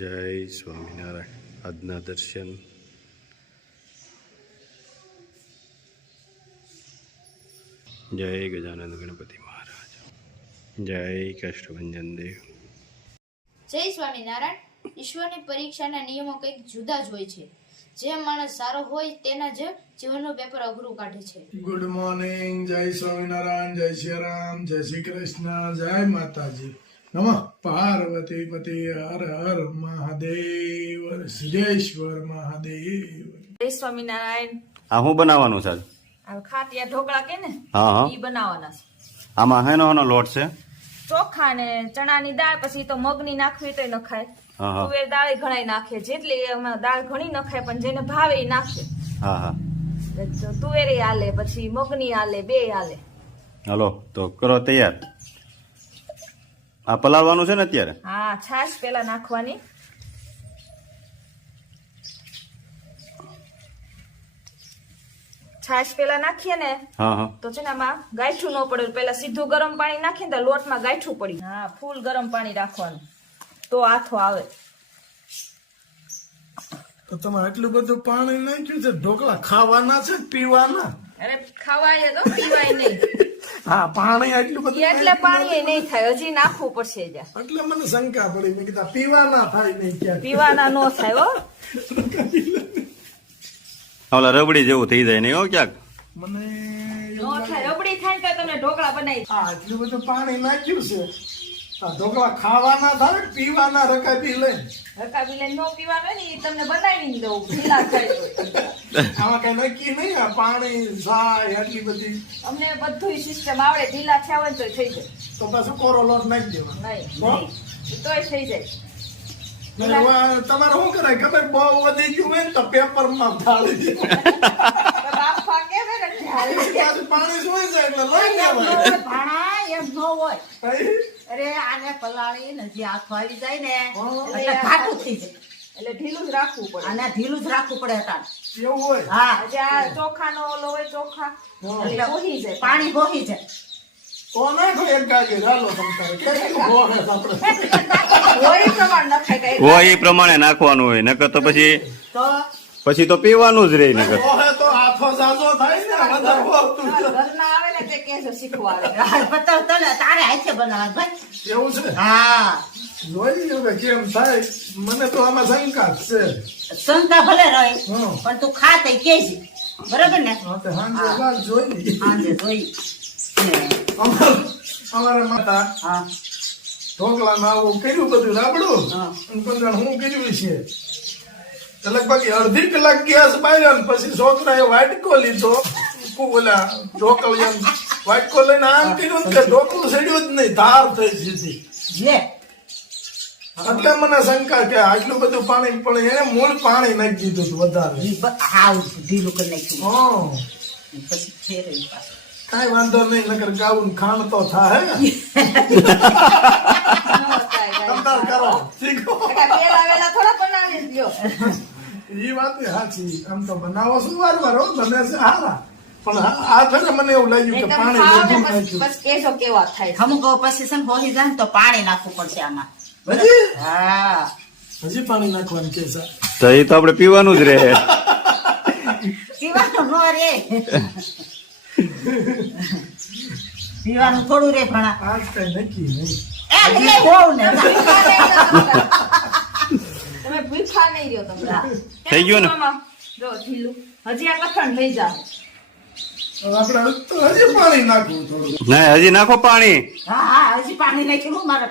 જય સ્વામિનારાયણ. આજના દર્શન જય ગજાનંદ ગણપતિ મહારાજ, જય કાષ્ટભંજન દેવ. જય સ્વામિનારાયણ. ઈશ્વરની પરીક્ષાના નિયમો કંઈક જુદા જ હોય છે. જે માણસ સારો હોય તેના જ જીવનનું પેપર અઘરું કાઢે છે. Good morning. જય સ્વામિનારાયણ, જય શ્રી રામ, જય શ્રી કૃષ્ણ, જય માતાજી. નમઃ પાર્વતી પતિ હર હર મહાદેવ, સિદ્ધેશ્વર મહાદેવ. જય સ્વામિનારાયણ. આ શું બનાવવાનું છે? આ ખાટિયા ઢોકળા કે ને હા ઈ બનાવવાના છે. આમાં હેનો લોટ છે? ચોખા ને ચણાની દાળ, પછી તો મગની નાખવી તો નખાય, હા. તુવેર દાળ ઘણાય નાખે, જેટલી એમાં દાળ ઘણી નખાય, પણ જેને ભાવે એ નાખે. હા હા. તુવેરે આલે, પછી મગની આલે, બે આલે. હાલો તો કરો તૈયાર. આ પલાળવાનું છે ને અત્યારે? હા, છાશ પેલા નાખવાની. છાશ પેલા નાખીએ ને હા હા. તો છે ને આમાં ગાંઠું ન પડે. પેલા સીધું ગરમ પાણી નાખીએ ને તો લોટમાં ગાંઠું પડી. હા, ફૂલ ગરમ પાણી રાખવાનું તો આથો આવે. તો તમે આટલું બધું પાણી નાખ્યું છે? ઢોકળા ખાવાના છે પીવાના? અરે ખાવાય તો પીવાય નહીં. હા, પાણી આટલું બધું એટલે પાણી નહીં થાય, હજી નાખવું પડશે. એટલે મને શંકા પડી. મેં કીધા પીવાના થાય નહીં ક્યાં? પીવાના નો થાય હો. ઓલા રબડી જેવું થઈ જાય નહીં હો ક્યાંક? મને નો થાય. રબડી થાય તો તમે ઢોકળા બનાવી. આટલું બધું પાણી નાખ્યું છે, આ ઢોકળા ખાવાના થાય કે પીવાના? રકાબી લઈને રકાબી લઈને નો પીવાનું ને, ઈ તમને બનાવી દઉં ઢીલા થાય તો. આમાં કઈ નક્કી નહીં. આ પાણી જાય આટલી બધી અમને બધું સિસ્ટમ આવડે. ઢીલા થયા હોય તો થઈ જાય. તો પાછું કોરો લોટ નાખી દેવાનો. નહીં તોય થઈ જાય. તમારે શું કરાય ખબર? બહુ વધી ગયું હોય ને તો પેપર માં ઢાળી દે. બાફા કે ને પાછું પાણી શું જાય એટલે લઈ લેવાય. ભાણા એમ ન હોય. કઈ? અરે આને પલાળી ને જે હાથ આવી જાય ને હા. એટલે ઘાટું થઈ જાય. એટલે ઢીલું જ રાખવું પડે. આને ઢીલું જ રાખવું પડે હતા. એવું હોય? હા, આજે આ ચોખાનો ઓલો હોય ચોખા, એટલે બોહી જાય. પાણી બોહી જાય. તો નાખો એક ગાડી. ચાલો તમતારે કેટલું ગોળે આપણે. હોય એ પ્રમાણે નખાય કઈ. હોય એ પ્રમાણે નાખવાનું હોય, નકર તો પછી તો પીવાનું જ રહી. નકર ગોળે તો હાથો જાજો થાય ને વધારે હોતું. ઘરના આવે ને તે કેસે શીખવાડે. પતંગ તને તારે હાથે બનાવવાનું ભાઈ. એવું છે? હા, જોઈ હવે કેમ થાય. મને તો આમાં શંકા જ છે. શંકા ભલે રહે હા. પણ તું ખા તઈ કેજે. બરાબર ને? હા, તો સાંજે વાત જોઈ લઈએ. આંધે જોઈ. અમારા માતા હા, ઢોકળા માં આવું કર્યું બધું રાબડું. હા. અને પછી હું કર્યું છે તો લગભગ અડધી કલાક ગેસ બાર્યો ને પછી છોકરાએ વાટકો લીધો. ઓલા ઢોકળિયા વાટકો લઈને આમ કર્યું ને કે ઢોકળું સડ્યું જ નહીં, ધાર થઈ સીધી. લે એટલે મને શંકા કે આટલું બધું પાણી પણ એને મૂળ પાણી નાખી દીધું હતું વધારે. હાવ ઢીલું કરી નાખ્યું. હા, પછી ફેરવી પાછું. કઈ વાંધો નહીં. નકર ગાવું ને ખાણ તો થાય. તમતાર કરો શીખો. પેલા વેલા થોડા બનાવી દ્યો. એ વાત સાચી. આમ તો બનાવો શું વાર હો, બને છે હારા. પણ આ છે ને મને એવું લાગ્યું કે પાણી વધુ નાખ્યું. બસ કેજો કેવા થાય. અમુક પછી છે ને બોહી જાય ને તો પાણી નાખવું પડશે આમાં. હજી હા, હજી પાણી નાખવાનું કે છે? તો એ તો આપણે પીવાનું જ રહે. પીવાનું ન રે. પીવાનું થોડું રે ભણા. આજ કઈ નક્કી નહીં. એ લે હોવ ને. તમે ભૂખા નહીં રહ્યો તમે. થઈ ગયું ને? જો ઢીલું હજી આ કઠણ થઈ જાય. આપણે તો હજી પાણી નાખવું થોડું. ના, હજી નાખો પાણી. હા હા, હજી પાણી નાખ્યું મારે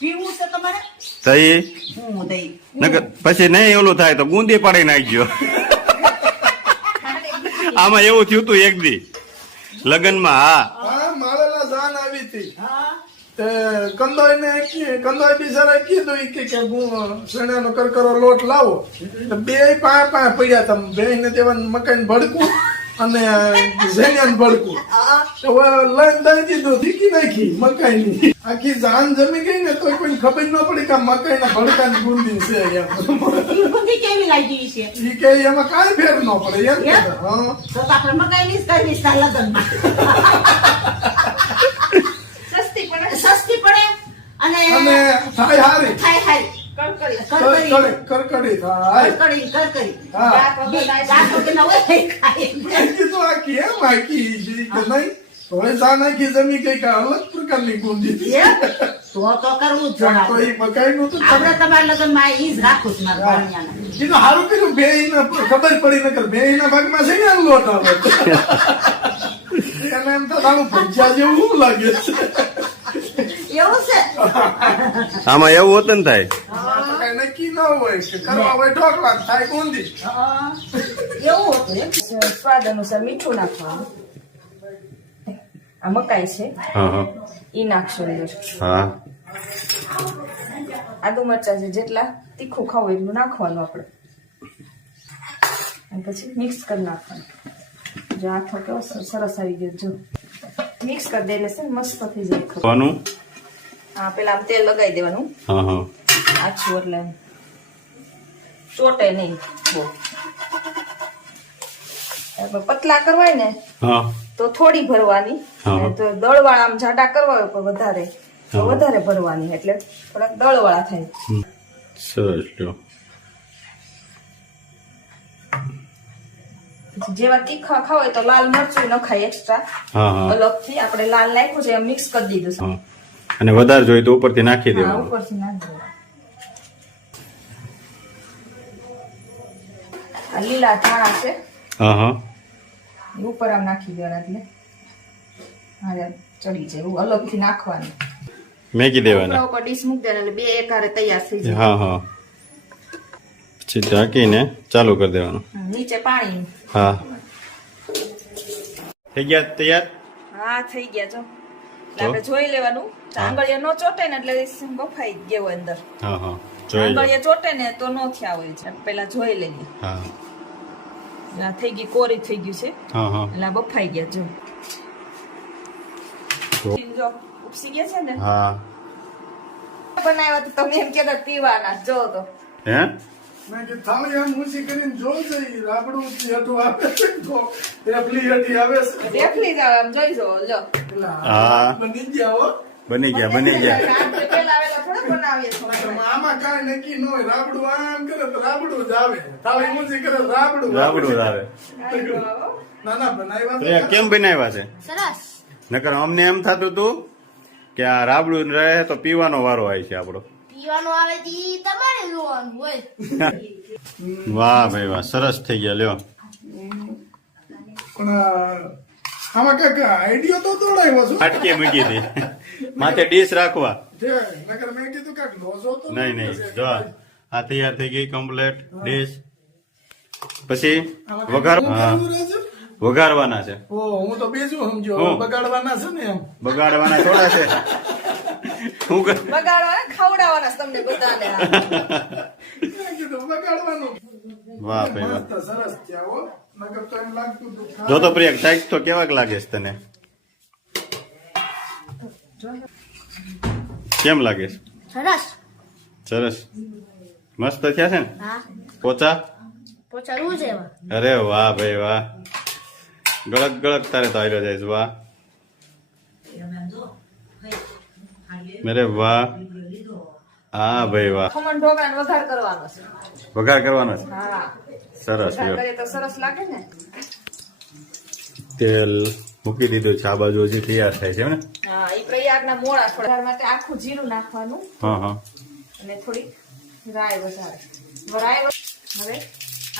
પીવું છે તમારે. તો એ હું દઈ. નકર પછી નહીં ઓલું થાય તો બુંદી પાડી નાખજો. આમાં એવું થયું તું એક દી લગનમાં. હા, હા, માળેલા જાન આવી હતી. હા, તે કંદોઈ બિચારા કીધું ઈ કે હું શેણાનો કરકરો લોટ લાવો. બે પાંચ પડ્યા. તમે બે ને તેવા મકાઈ ભડકું અને શેણાનું ભડકું લઈને દઈ દીધું. દીકી નાખી મકાઈ ની. આખી જાન જમી ગઈ ને તો કોઈ ખબર ન પડી કે મકાઈ ના ભડકા ની બુંદી છે. બુંદી કેવી લાગી છે? ઈ કે એમાં કાંઈ ફેર ન પડે એમ. હા, તો આપણે મકાઈ ની જ કરવી છે લગ્નમાં. સસ્તી પડે. સસ્તી પડે અને અને થાય હારી. થાય હારી. કરકડી થાય કરકડી હા દાંત વગરના હોય ને ખાય. મેં કીધું આ કેમ આખી છે કે નહીં તોય ચા નાખી જમી કઈક અલગ પ્રકારની ગુંજી હતી. એમ? તો કરવું જ તો જોઈએ. એ મકાઈનું તો આપણે તમારા લગ્નમાં ઈ જ રાખું છું મારા ભાણિયાને. કીધું સારું કર્યું બે ખબર પડી નકર બે ભાગમાં છે ને લોટ આવે એને એમ તો સારું ભજીયા જેવું લાગે છે એવું છે આમાં એવું હોતું ને થાય કઈ નક્કી ન હોય કે કરવા હોય ઢોકળા થાય ગુંદી એવું હતું એમ. સ્વાદ અનુસાર મીઠું નાખવાનું. આ મકાઈ છે હા હા ઈ નાખશો અંદર. હા આદુ મરચા છે જેટલા તીખું ખાવું એટલું નાખવાનું આપણે અને પછી મિક્સ કરી નાખવાનું. જો આથો કેવો સરસ આવી ગયો જો મિક્સ કરી દે એટલે છે ને મસ્ત થઈ જાય ખબર. કોનું હા પેલા આમ તેલ લગાવી દેવાનું હા હા આછું એટલે એમ ચોટે નહીં બહુ. હવે પતલા કરવા હોય ને હા તો થોડી ભરવાની હા. અને તો દળવાળા આમ જાડા કરવા હોય પણ વધારે તો હા. વધારે ભરવાની એટલે થોડાક દળવાળા થાય. સરસ લ્યો પછી જેવા તીખા ખાવ હોય તો લાલ મરચું નખાય એક્સ્ટ્રા હા હા અલગથી. આપણે લાલ નાખ્યું છે એમ મિક્સ કરી દીધું છે. હા અને વધારે જોઈએ તો ઉપરથી નાખી હા દેવાનું ઉપરથી નાખી દેવાનું. આ લીલા ધાણા છે હા હા એ ઉપર આમ નાખી દેવાના એટલે હા ચડી જાય એવું અલગથી નાખવાનું. મેગી દેવાના ઉપર ડીશ મૂકી દેવાના એટલે બે એકારે તૈયાર થઈ જાય. હા હા પછી ઢાંકીને ચાલુ કરી દેવાનું નીચે પાણી. હા થઈ ગયા તૈયાર હા થઈ ગયા જો. એટલે આપણે જોઈ લેવાનું આંગળીયા નો ચોટે ને એટલે બફાઈ ગયો હોય અંદર. હા હા જોઈ લો આંગળીયા ચોટે ને તો નો થયા હોય છે પેલા જોઈ લઈએ. હા એટલે આ થઈ ગઈ કોરી થઈ ગયું છે હા હા એટલે આ બફાઈ ગયા જો. જો ઉપસી ગયા છે ને હા બનાવ્યા તો તમે એમ કહેતા પીવાના જો તો. હે મેં કીધું થાળી આમ ઊંચી કરીને જોજે ઈ રાબડું હેઠું આવે રેફલી હેઠી આવે છે રેફલી જ આવે આમ જોઈ જો લો. પેલા હા. બની ગયા હો બની ગયા બની ગયા આપણે પેલા આવેલા થોડા બનાવીએ છીએ. આમાં કાંઈ નક્કી ન હોય રાબડું આમ કરે તો રાબડું જ આવે થાળી ઊંચી કરે તો રાબડું રાબડું આવે ના ના બનાવ્યા તો એ કેમ બનાવ્યા છે સરસ નકર અમને એમ થતું હતું કે આ રાબડું રહે તો પીવાનો વારો આવે છે આપણો પીવાનું આવે તી તમારે જોવાનું હોય. વાહ ભાઈ વાહ સરસ થઈ ગયા લ્યો પણ આમાં કઈક આઈડિયા તો દોડાવ્યો છું ફાટકી મૂકી હતી માથે ડીશ રાખવા જે નકર મેં કીધું કાંઈક લોચો તો નહીં નહીં જો આ તૈયાર થઈ ગઈ કમ્પ્લેટ ડીશ પછી વઘાર હા વઘારવાના છે ઓ હું તો બીજું સમજો હું? બગાડવાના છે ને એમ બગાડવાના થોડા છે શું કર બગાડવાના ખવડાવવાના છે તમને બધાને. મેં કીધું બગાડવાનું વાહ ભાઈ વાહ મસ્ત સરસ થયા હો નકર તો એમ લાગતું હતું જો તો પ્રિયા ટાઈક તો કેવાક લાગે છે તને કેમ લાગે છે સરસ. સરસ મસ્ત થયા છે ને હા પોચા પોચાડવું છે એમાં. અરે વાહ ભાઈ વાહ ગળક ગળક તારે તો આવ્યો જાય છે વાહ અરે વાહ હા ભાઈ વાહ ખમણ ઢોકળાનો વઘાર કરવાનો છે. વઘાર કરવાનો છે હા સરસ વઘાર લ્યો કરીએ તો સરસ લાગે ને. તેલ મૂકી દીધું છે આ બાજુ હજી તૈયાર થાય છે ને હા એ પ્રયાગના મોળા વઘાર માટે આખું જીરું નાખવાનું હા હા અને થોડી રાય વધારે રાય હવે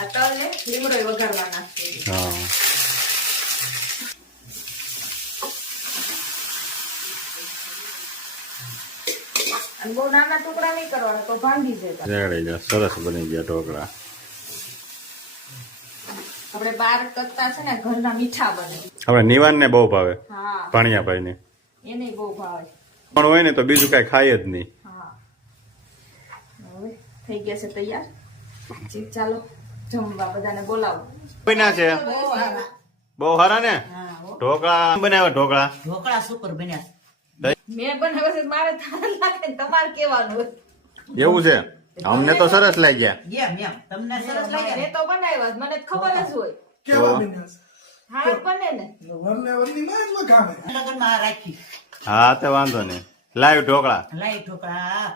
આ તલ ને લીમડો વઘારવા નાખી. હા અને બહુ નાના ટુકડા નહીં કરવાના તો ભાંગી જતા. રેડી ગયા સરસ બની ગયા ઢોકળા આપણે બહાર કરતા છે ને ઘરના મીઠા બને. હવે નિવાન ને બહુ ભાવે હા ભાણિયાભાઈ ને એને બહુ ભાવે. પણ હોય ને તો બીજું કઈ ખાય જ નહીં હા હવે થઈ ગયા છે તૈયાર. જી, ચાલો જમવા બધાને બોલાવો. બન્યા છે બહુ સારા ને ઢોકળા બનાવ્યા ઢોકળા ઢોકળા સુપર બન્યા છે. મેં બનાવ્યા છે મારે થાળ લાગે ને તમારે કેવાનું હોય. એવું છે અમને તો સરસ લાગ્યા એમ તમને સરસ લાગે ને? મેં તો બનાવ્યા મને ખબર જ હોય. કેવા બન્યા હા બને ને છે વરને વરની ના જ વખાવે લગ્નમાં રાખી હા તો વાંધો નહીં લાઈવ ઢોકળા લાઈ ઢોકળા